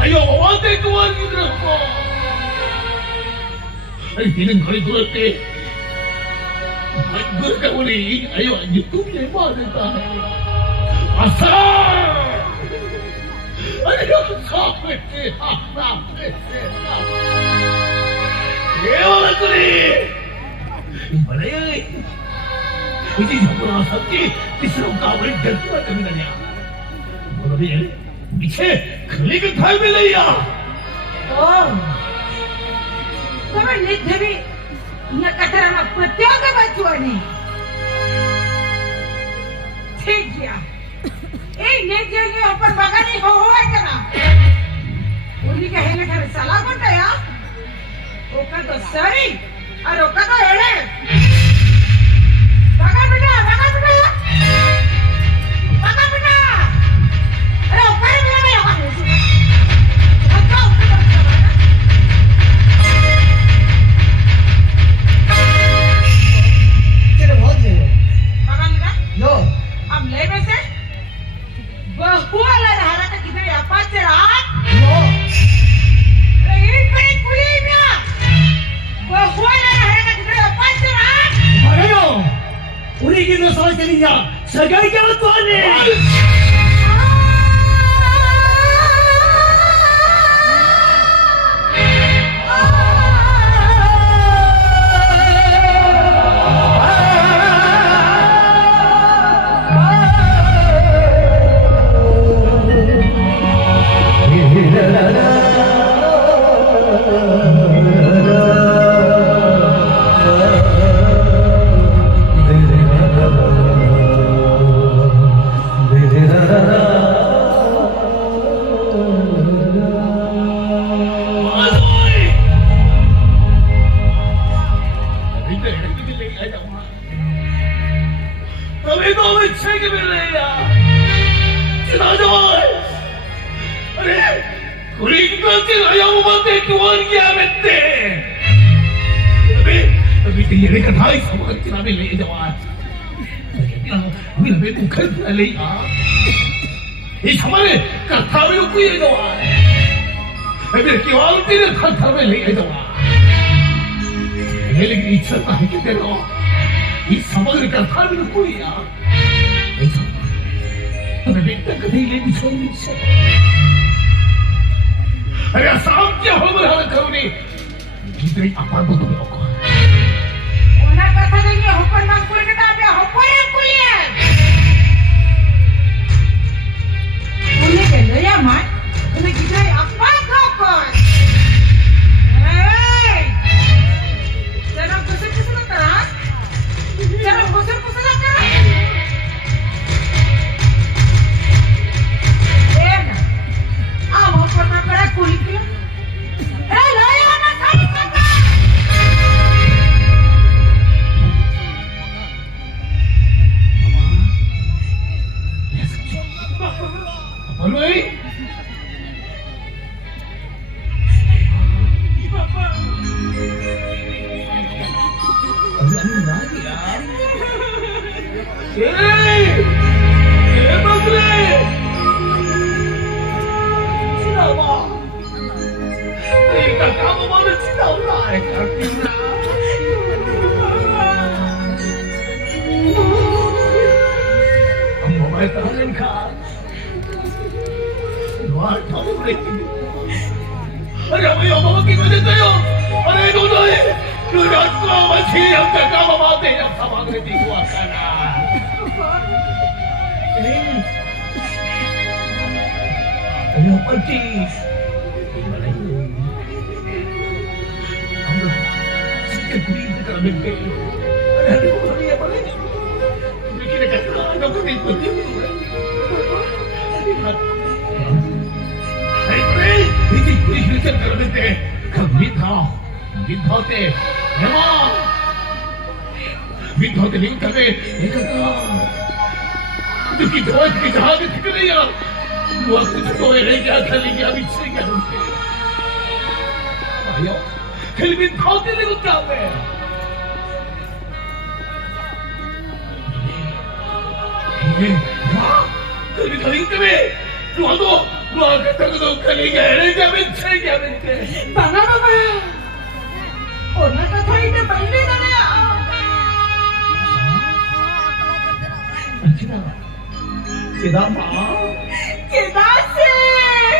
Ayo, mawate tuan gitu ko. Ay, tinang kali tuan te. Bagus ka uli. Ayo, YouTube niya ba nita. Asa! Ayo, sapit te. Sapit te. Ewa na uli. Ibalay. Hindi siya pura sakti. Isang kawin dagdi na kami na niya. Mula niya. पीछे खली के थाल में नहीं आ તમે નિધવી ને કચરાના પત્યા કે બચવાની ઠીક ગયા એ નિધવી ઉપર બગાની હોય કરા ઓલી કે હેલે ખરે સલા કોટયા ઓકા તો સરી और ઓકા તો હેડે બગા બેટા अरे ऊपर में नहीं होगा चलो बहुत ले पकड़ लिया लो अब ले में से बहुआ ला रहा था किधर यहाँ से रात लो एक बड़ी कुली में बहुआ ला रहा था किधर यहाँ से रात अरे नो उन्हीं की तो समझ चली जा सगाई क्या बात वाले इस हमारे कर्तव्यों को ये दवा है अभी केवल तेरे कर्तव्य ले ये दवा लेकिन इच्छा है कि तेरे इस समग्र कर्तव्यों को या अरे बेटा कभी ले बिछोड़ नहीं सकता अरे आसाम क्या हो रहा करोगे कितनी अपार बदल लोग उन्हें कथा देंगे हुक्म मांग पूरे किताबे हुक्म कुलिया उन्हें के लिया मान उन्हें किधर अपा खापर जरा कुछ ना करा जरा कुछ ना करा ए ना अब हुक्म ना करा कुली के ए लिया ना खाली का बोलोई पापा अरे नहीं यार ए बकरे चिनावा ये काम मारे चिनावा है करतीना हम मोबाइल तारन खा अरे हमें अब की वजह से अरे दोनों तू रास्ता मछली हम तक काम आते हैं सामग्री दी हुआ खाना अरे पति हम लोग सीधे पूरी तरह मिलके अरे वो ये बोले लेकिन क्या लोग को नहीं पता 이게 우리 hilsen 그러는데 그 민터때 해마 민터때 링터때 내가가 느끼 좋아 느끼 자하게 특별해야 누가 그저 너의 얘기야 달리기야 미치게 하는데 아요 텔빈 터때 내고 짜네 이게 와 텔빈 달리기 때문에 누가도 Gua ketemu tuh kali gede jamin saya Bangga baba. Ona kata ini balik dah ya. Kenapa? Kita sih.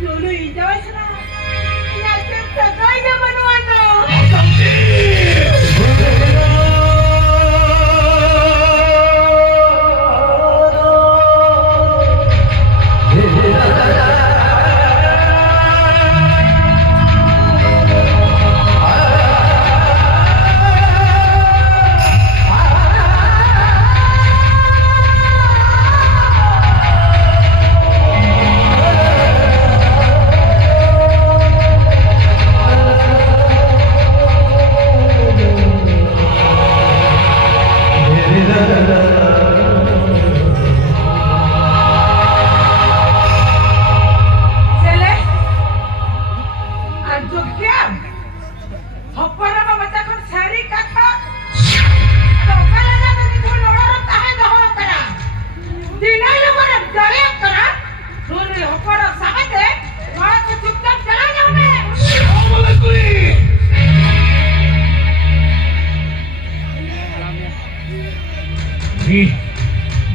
Dulu hijau sana. Ya sesuai dengan mana.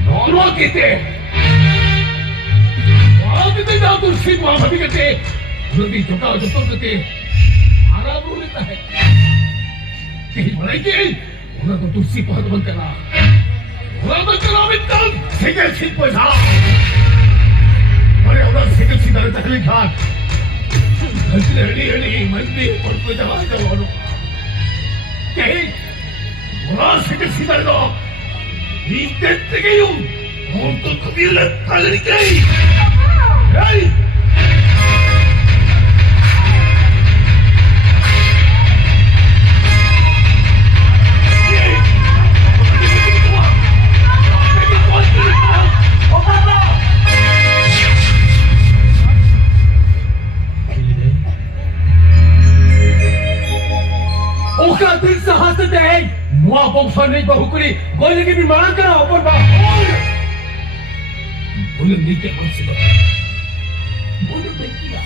Normal kita. Wah kita jatuh sih wah tapi kita lebih juga jatuh kita. Arab boleh tak? Kini lagi orang tu tursi paham berkena. Orang tu kena betul. Segel sih pun sah. Orang segel sih dah tak lihat. Ini mandi perlu jalan jalan. Kini orang segel sih dah tu. Intentei untuk kebila kali ini. Hei! Oka din sa hasad eh. Mua bongsan ni bahukuri, boleh lagi bimbang kena apa bah? Boleh ni ke maksud? Boleh bekia.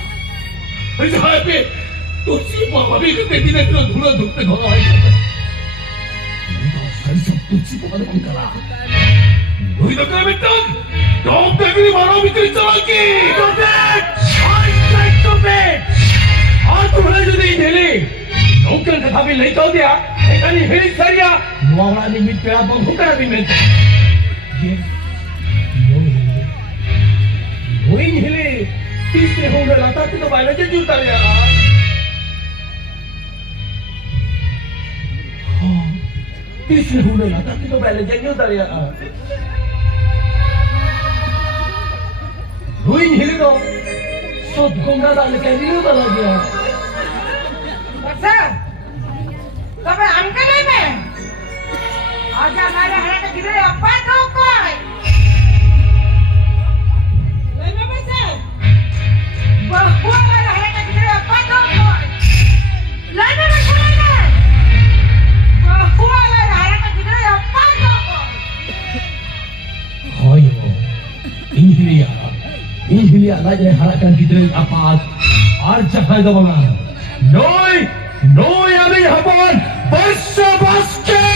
Macam apa? Tu siapa? Tapi kita tidak terus dulu tengok aja. Saya tu siapa pada bangkala. Boleh tak kena betul? Dom begini mana bikin lagi? Dompet! I strike dompet! Aku boleh jadi ini. Nongkan tetapi lagi tahu dia. Ekani heli saria, nuawa ni mitera bang bukan lagi mente. Noin heli, tisne hoga lata tu baile je juta ya. Tisne hoga lata tu baile je juta ya. Noin heli tu, सब गंगा डाल के नहीं बना दिया। बच्चा तबे हमके नहीं में आजा हमारे हरा के गिरे अप्पा तो कोई लेने में से बहुआ हमारे हरा के गिरे अप्पा तो कोई लेने में से लेने बहुआ हमारे हरा के गिरे अप्पा तो कोई Hoyo, Inhilia lagi harakan kita apa? Arjah ada mana? Noi ada hapan basket.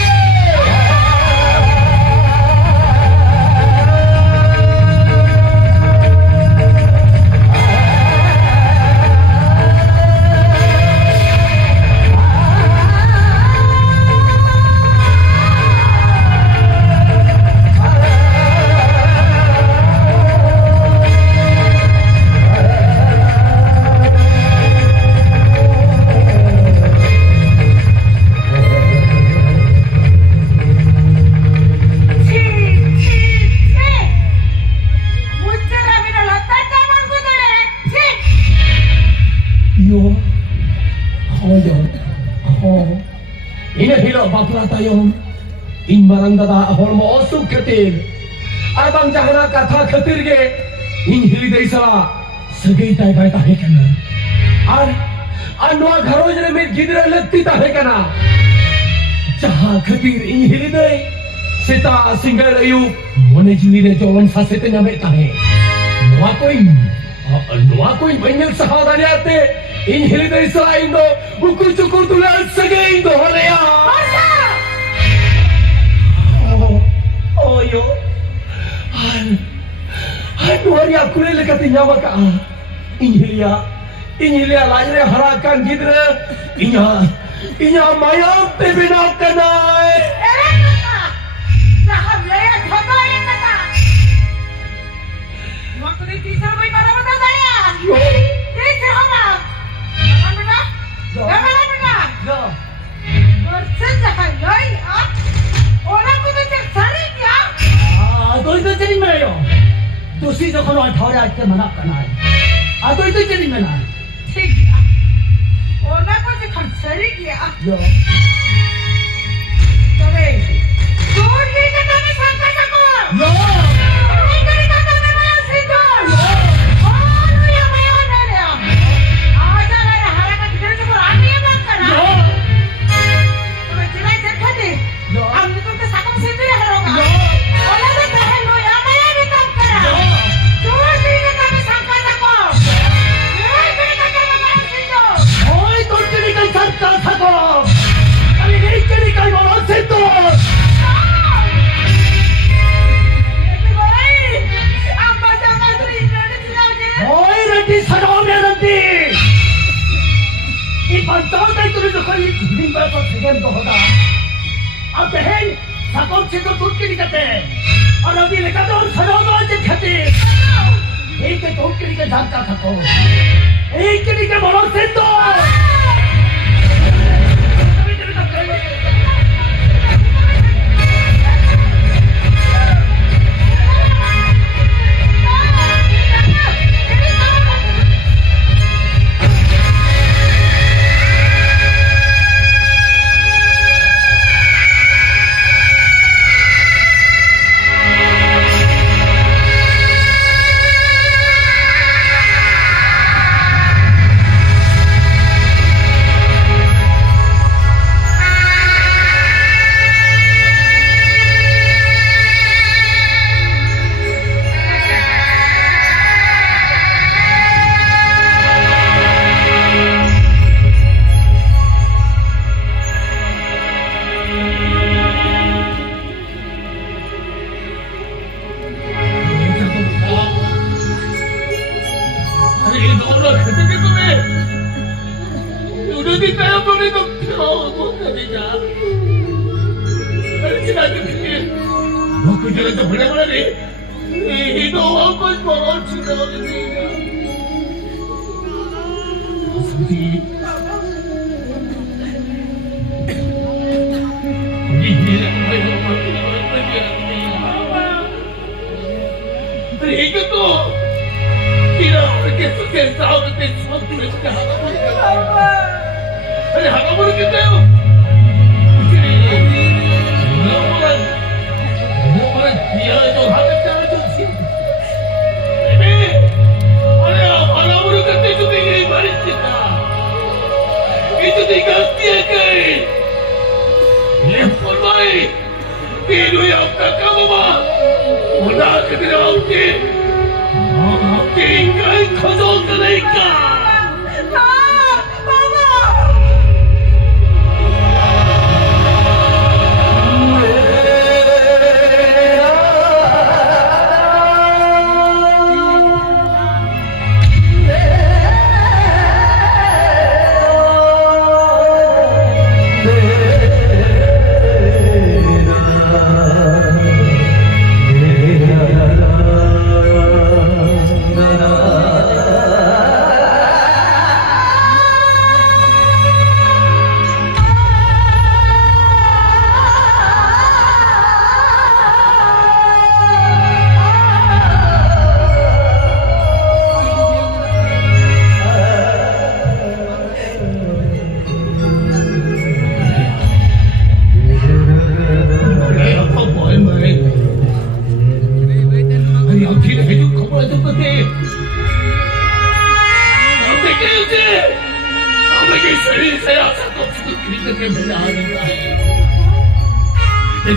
Ini hilo bakla tayon in barang dada hormo osuk ketir abang jahana katha ketir ge in hili dei sala sagai tai bai tahe kana ar noa gharo jare me gidra lagti tahe kana jaha ketir in hili dei Seta singgah ayu mana jili dia jolong sasetnya metahe. Noa koin banyak sahabat ate. Inhili dari selain do ukur cukur tulan segain do horea. Oh yo. Aduh hari aku ni lekat nyawa ka. Inhilia lahirnya harakan gidra. Inya mayam te bina kanai. Sahab laya thoda ye kata. Waktu ni teacher boy para bata saya. Teacher hoga. Jangan benar. Yo. Bersen jahat loi ah. Orang tu teacher cari dia. तो इधर चली मैं यो दूसरी तो कोनो अठारह आज के मना करना है तो इधर चली मैं ना ठीक है orang tu teacher cari dia. यो Tapi, kau ni kata ni sampai aku. यो Ini kali kata ni mana sidor. Oh, lu yang mana dia? Aja lah, harapan kita tu pun ani yang nak kena. यो Kalau cerai cakap ni, Yo. ambil tu sakam situ ya haroga. Yo. Orang tu tahan lu yang mana ni tak kena. Yo. Kau ni kata ni sampai aku. Ini kali kata ni mana sidor. ओए तो चली गई सरकार सको अरे नहीं चली गई वो से तो ओए रंडी सड़ो में रंडी ये पंचायत में तुम्हें तो कोई दिन पर तो सेकंड तो होगा अब बहन सकों से तो दूध के निकलते और अभी लेकर तो सड़ो में आज खाते एक के दूध के निकल जाता सको एक के निकल बोलो से तो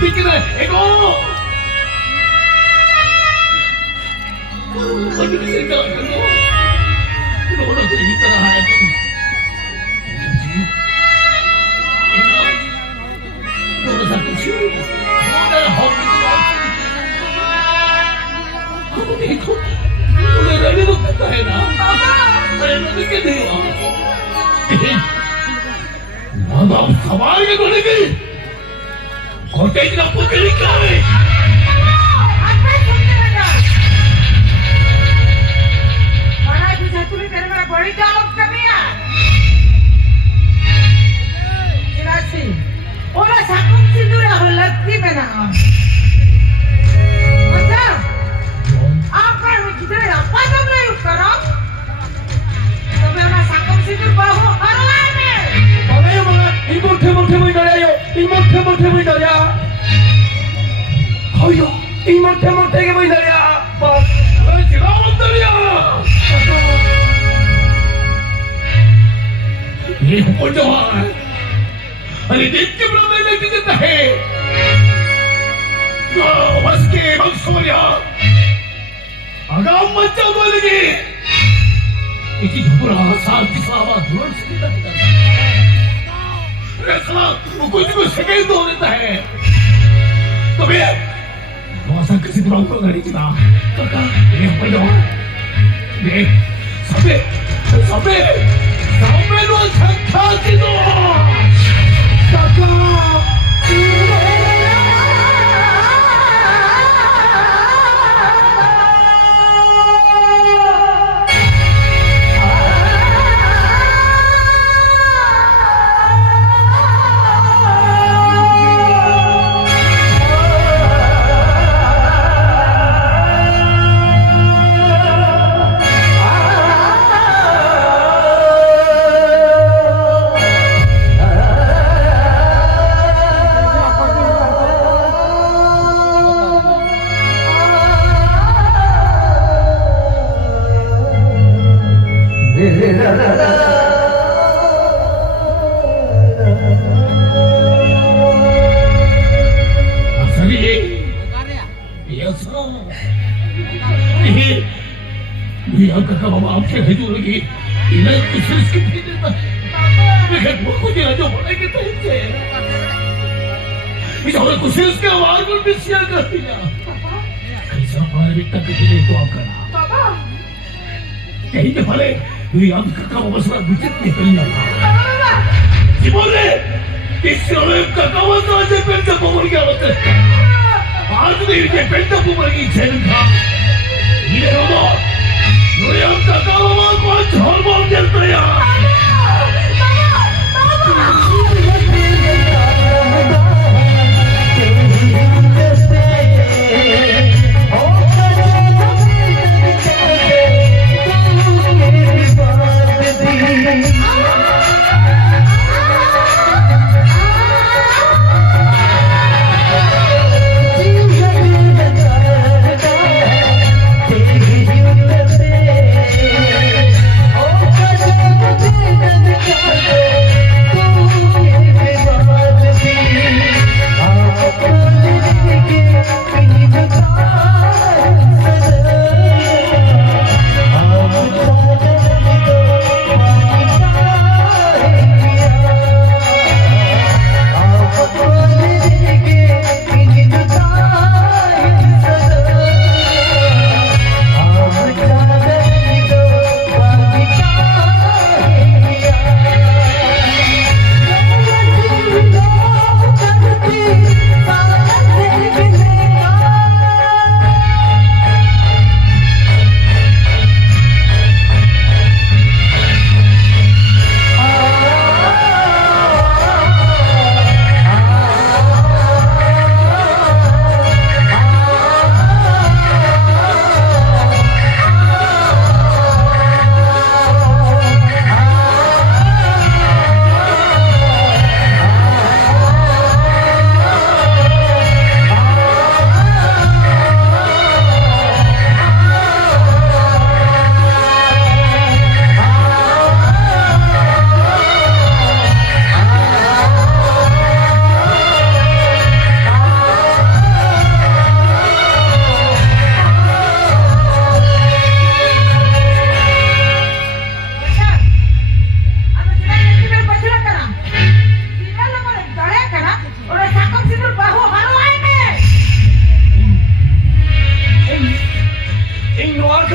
देखिए ना एक से क्या करो रोना तो यही तरह है रोना सा कुछ देखो उन्हें रहने तो कहता है ना अरे रोने के नहीं माँ बाप सवाल के रोने की खोटे की आपको के लिए क्या है बड़ी चालक कमी है राशि ओला साकुम सिंदूर हो लगती में ना अच्छा आप पर किधर आप तुम नहीं करो तो मैं ना साकुम सिंदूर बहु हरवाए में बाबा मोठे मोठे में डरायो मोठे में डरा होयो मोठे के में डरा बस चिराग डरिया ये हो जवान अरे देख के बड़ा मैं देता है बस के बक्सोरिया आगाम मच्चा बोलेगी इसी झपुरा साथ किसावा धुर से ऐसा वो कुछ सेकंड हो देता है तो भैया ऐसा किसी तरह को गाड़ी चला काका ये हो जवान देख सबे लो छक्का किदो काका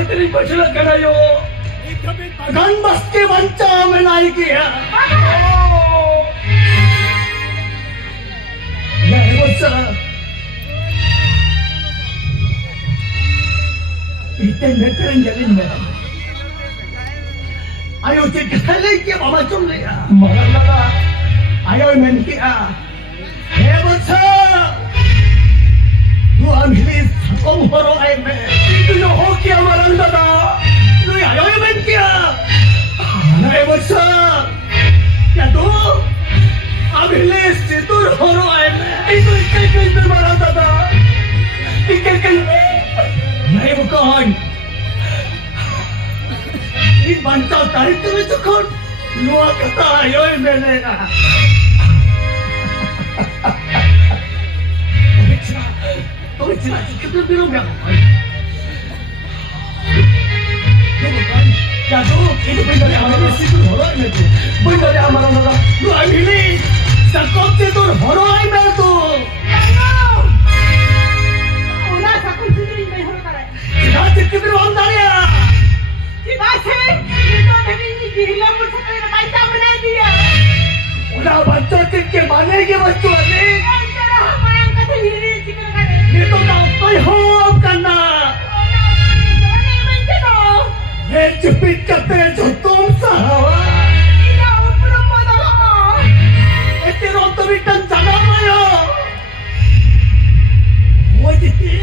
तेरी बचला करायो गन बस के बच्चा में नहीं किया ये बच्चा इतने नेटरन जलिन में आयो चिट्ठले के बाबा चुन लिया मगर लगा आयो मैंने किया ये बच्चा तू अभी कम हो रहा है मैं तू जो हो क्या मरन दादा तू आयो मैंने किया नहीं बच्चा क्या तू अभी से दूर हो रहा है मैं तू कहीं पे मरन दादा कहीं नहीं वो कौन इन बंचा तारीख में तो कौन लुआ कता आयो मैंने तो इतना कितना दिनों में तो बुkan ya tu itu benar hamaran situ horor itu benar hamaran orang lu ini sakop situ horor itu उना सकून सिंदरी में हो करे kita कितने orang ya की बात है ये तो अभी गिरला मुझ से पैसा बना दिया उना बच्चा के माने के बच्चों ने तेरा हमारा कथे हिरी चिकन करे ये तो कोई हो करना ये चुपित करते जो तुम सहावा या ऊपर मदला इतने रोज तो भी टन जाना मायो वो जितने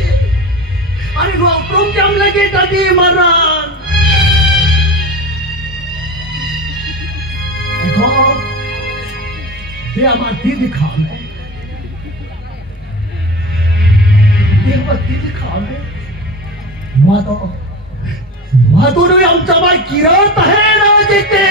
अरे वो ऊपर क्या लगे दादी मरान देखो ये हमारी दीदी खान है ये हमारी दीदी खान है वहाँ तो नहीं हम चबाई किरात है ना देते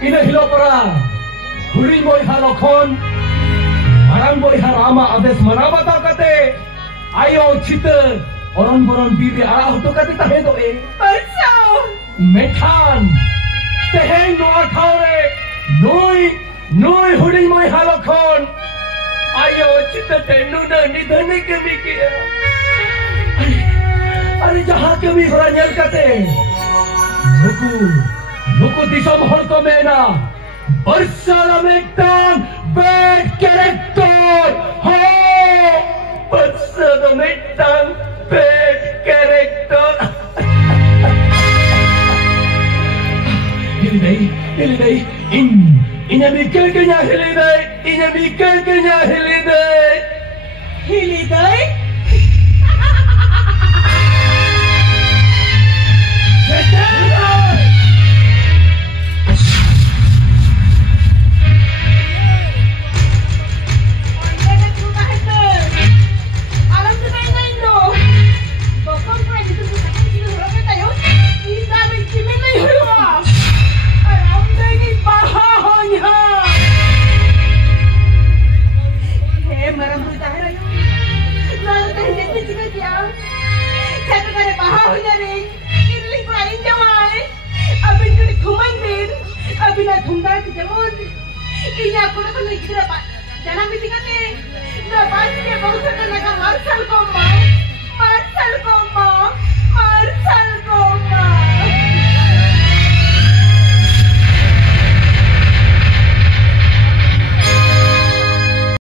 Ina hilopara, huri boy halokon, marang boy harama ades manaba tau kate, ayo cita orang biri arah tu kate tahe do e. Bersau. Metan, teheng no akaure, noi huri boy halokon, ayo cita tenu na nidhane ke bikia. Are jaha ke bi horanyal kate, Nuku disam holko mena, bersala mektang bad character, ho, bersala mektang bad character. Hilidai, inya mikir kenya hilidai, Hilidai? बिना धुंदा के जेमन इया कोन को नहीं गिरा जाना भी दिखते ना बात के बहुत से लगा मार साल